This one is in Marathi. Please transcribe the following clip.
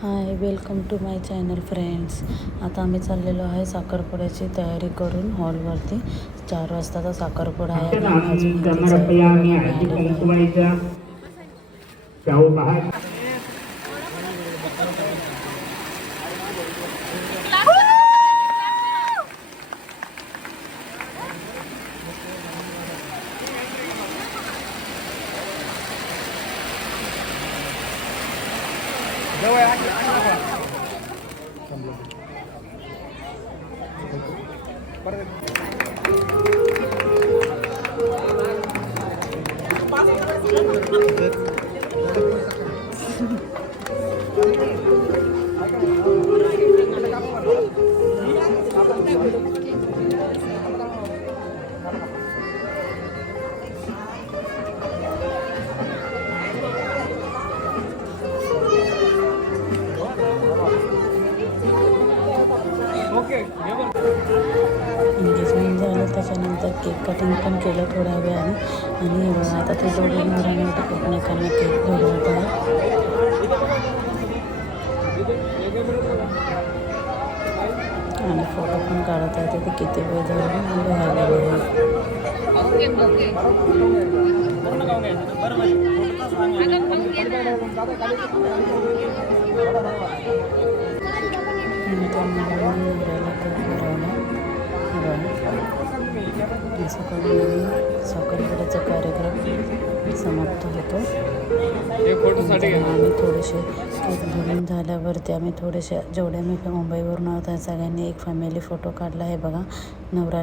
High, welcome to my channel friends. आता आम्ही चाललेलो आहे साखरपुड्याची तयारी करून हॉलवरती. 4 वाजताचा साखरपुडा आहे आणि आम्ही अजून इथेच आहे. बघा, आम्ही आलेलो आहे. एंगेजमेंट झालं, त्याच्यानंतर केक कटिंग पण केलं थोड्या वेळाने. आणि हे बघा, आता ते जोडी नवऱ्याने एकमेकांना केक भरवत आहे आणि फोटो पण काढत आहे. ते किती वेळ झालं राहिलेलं आहे. नंतर मुलांनी नवऱ्याला केक भरवला. असं करून साखरपुड्याचा कार्यक्रम समाप्त होतो. आम्ही थोडेसे केक भरून झाल्यावरती आम्ही थोडेसे जेवढे मी मुंबईवरून आहोत सगळ्यांनी एक फॅमिली फोटो काढला आहे. बघा, नवरा